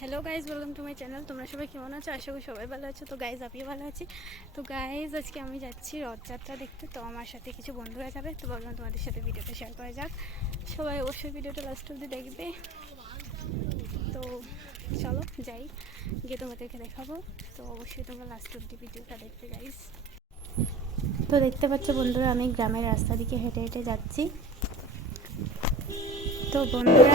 hello guys welcome to my channel তোমরা সবাই কেমন আছো আশা করি সবাই ভালো আছো তো গাইজ আপনি ভালো আছি তো গাইজ আজকে আমি যাচ্ছি রথযাত্রা দেখতে তো আমার সাথে কিছু বন্ধুরা যাবে তো বললাম তোমাদের সাথে ভিডিওটা শেয়ার করা যাক সবাই অবশ্যই ভিডিওটা লাস্ট অব্দি দেখবে তো চলো যাই গিয়ে তোমাদেরকে দেখাবো তো অবশ্যই তোমরা লাস্ট অব্দি ভিডিওটা দেখবে গাইজ তো দেখতে পাচ্ছ বন্ধুরা আমি গ্রামের রাস্তা দিকে হেঁটে হেঁটে যাচ্ছি তো বন্ধুরা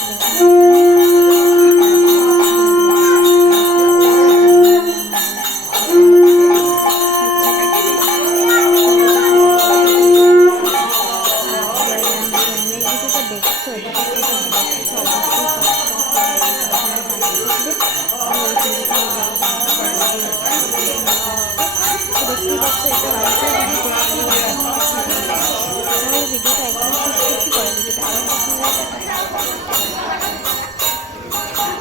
দেখতে পাচ্ছ এটা